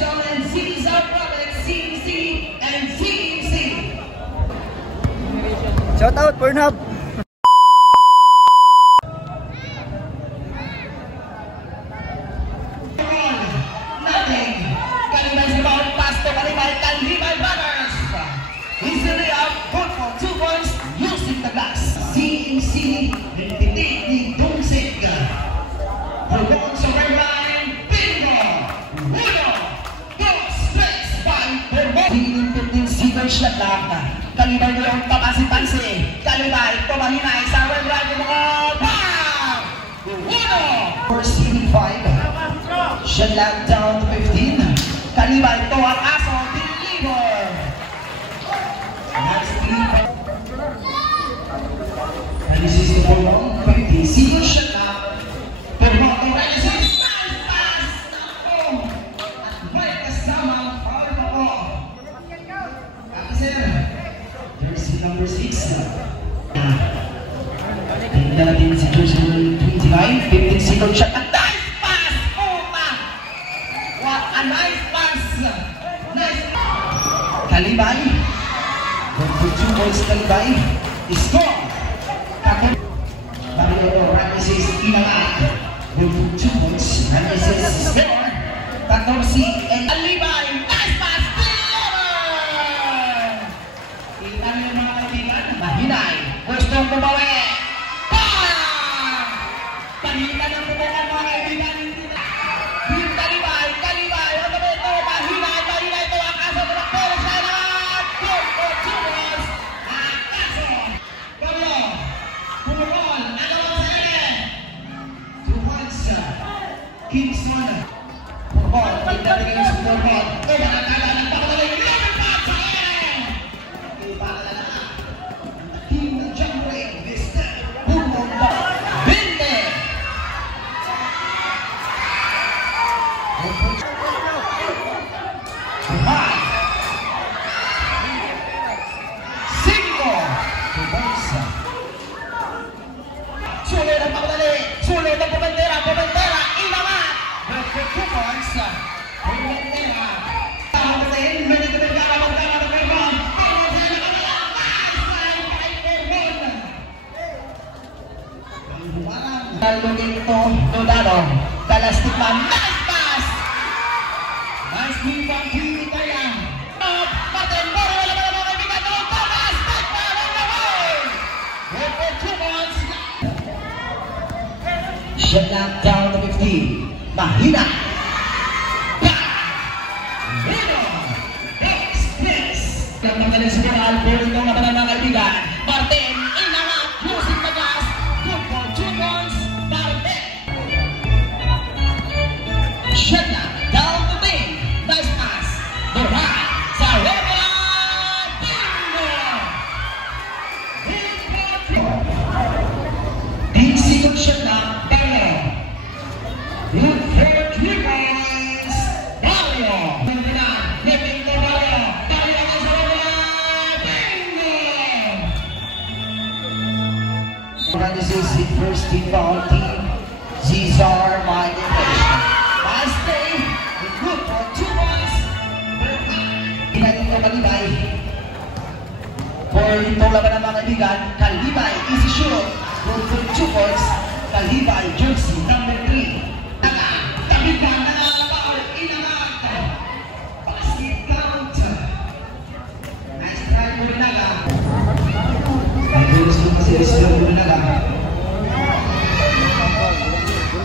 Central and Caesar Province, CMC and CMC. Shout out, Pornhub! Nothing. Kalibay sa bawat pasto, kalibay brothers. Easily up, good for 2 points, using the glass. CMC, nagpitik ni Dungsig. Promote sa line, bingo! 1, 2, 3, 5, promote. 15 seconds na lang. Kalibay mo yung papansi-pansi. Kalibay, tumahinay sa red line mo mga bang! 1, first hitting 5. Shot lang down to 15. Kalibay to ang aso, deliver. Nice deliver. And this is the ball long, 20. Single shot lang. Promote to Renaissance. Nice pass. At may kasamang foul pa po. Kapasir. Jersey number 6. Tingnan natin si jersey 29. 15 single shot. At nice pass. What a nice pass. Nice pass. Kalibay. 2 points Kalibay. Score. Mario Ramesses Inamat. 2 points. Ramesses score. 14 and Kalibay. Nice pass. Deliver. Kita niyo mga kaibigan. Mahinay. Gustong bumawi. Bang! Paghitan ng pumungan mga kaibigan. Kalibay, ano ba ito? Mahinay ito ang aso ng pero sa lahat! Good for 2 balls! Ang aso! Pablo! Pumurol! Nagawa sa ere! 2 points! Kingston! Pumurol! Tignan rin kayo sa pumurol! Tumanagala ng pagkagaling! Lemon pass sa ere! Ipakala na! Team ng jump break! Mr. Pumurol! Binde! Sulit ang pagdali, sulit ang pabandera, inamat! Good for 2 points, pabandera. Tahapatin, medyo magkara, magkara. Nalugin ito, Dodano, Talastik man, nice pass! Nice move from Pili Kaya. Patin, Moro, wala ba naman kaibigan doon, Thomas, Backman on the way! Good for 2 points. Shot knock down to 15. Mahina. Rino. X. Ang magaling sa mga albor itong nabanan ng kaibigan. Martin, inangat, using the gas. Good for 2 points. Martin. Shot knock down to 10. Nice pass. Durhan. Sa Rebela. Bingo. 10 second shot knock. Good for 3 points. Mario. Nipping to Mario. Mario is over. Bingo. This is the first team foul team. Cesar by the last day. Good for 2 points. Pinating ko Kalibay. For itong laban ng mga kaibigan, Kalibay easy shoot. Good for 2 points. Kalibay jersey number 3. Tabigan na foul, inamat. Basket count. Nice try mo rin naga. Ang bilis mo kasi rescue mo rin naga.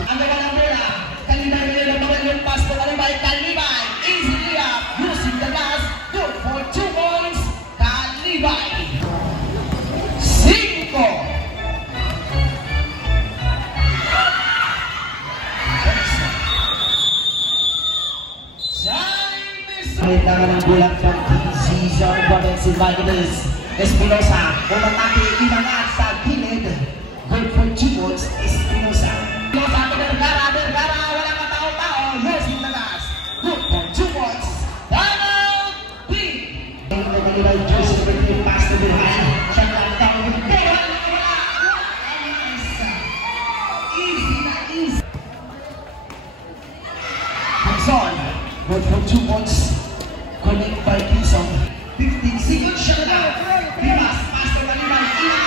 Ang gaba ng bola. Kalibay rin ang mga yung pass to Kalibay. Kalibay easily up using the gas. Good for 2 points. Kalibay 5. Kailangan ng bulak from Cesar Province Martinez Espinosa. Umatake, inangat sa gilid. Good for 2 points, Espinosa. Espinosa, Vergara, wala ka tao-tao. Using the gas. Good for 2 points. Penalty! Kalibay jersey with the pass to Durhan. Shot down down with Durhan. Easy na easy. Good for for 2 points. Connect by Quezon. 15 seconds siya na. Rivas, Pastor Kalibay, ina.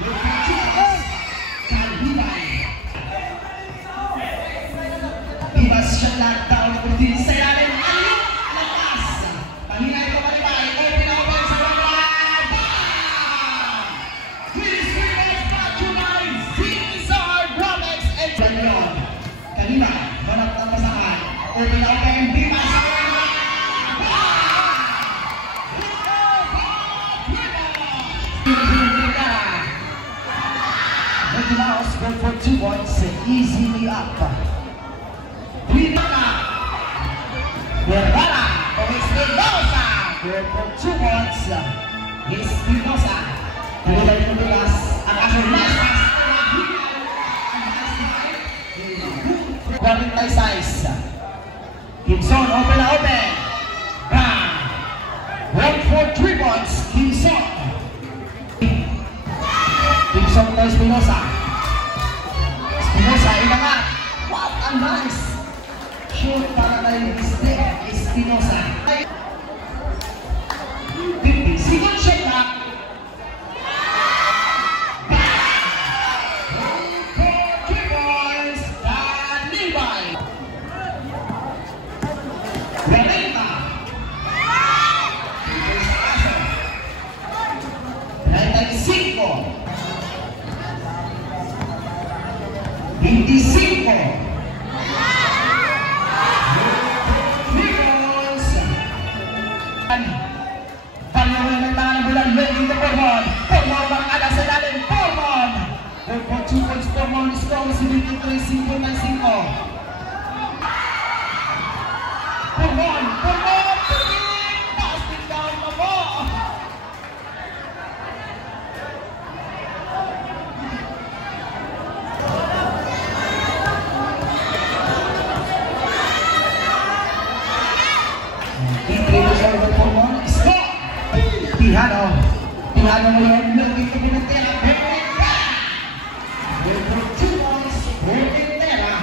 Good for 2 points. Kalibay. Rivas siya na. Down for 3. Sa ilalim. Ayun! Lakas! Pahinay ko Kalibay. Open na open sa Rivas. Please Rivas back to my Caesar Rolex and Rivas. Kalibay. Manap ng pasahan. Open na open. Rivas. Mouse go for 2 points, easily up. Guerrera for Espinosa, go for 2 points. Espinosa, Kalibay ng Pilas, ang asong Masas. 46. Quezon, open na open. One for 3 points, Quezon. Quezon to Espinosa. Espinosa, inangat. What a nice shoot para kay Espinosa. 50 seconds shot back. For 3 points, Kalibay. Guerrera. 35. 25. Migos. Pangyawan ng mga bulan. Laging na Pormon. Pormon ang alas sa lalim. Pormon. For 2 points, Pormon. Strong 73-5. Pormon. Pormon. Passing down na po. Tihano mo yung lagi ko pinatera. For 2 points, Pinatera.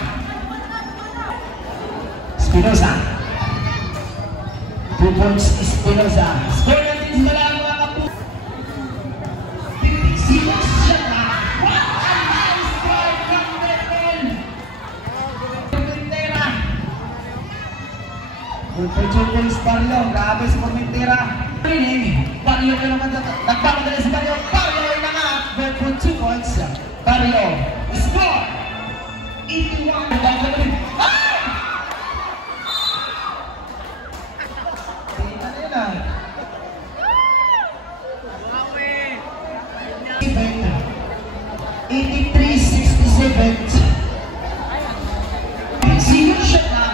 Espinosa. 2 points, Espinosa. Score natin sa lang mga kapu. 50 seconds siya na. What a nice drive from Devon. Pinatera. For 2 points, Barrio. Grabe si Pinatera. Barrio na naman nagpapagaling si Barrio. Barrio ay nangat. For 2 points. Barrio. Score! 81. Ay! Tingnan nyo na. 83-67. Single shot na.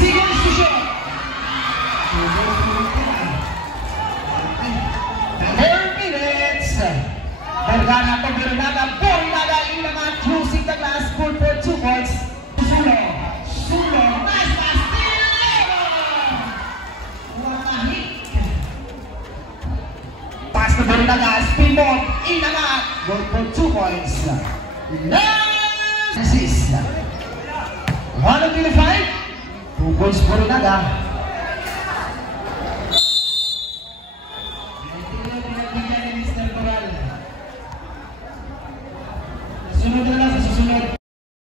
Single shot. 4 minutes. Vergara to Bernada. Bernada ilangan. Closing the glass. Score for 2 points. Sulo. Sulo. Nice pass. Wamahik. Pass to Bernada. Spin ball. Ilangan. Goal for 2 points. Nice assist. 1-5. 2 points for Bernada.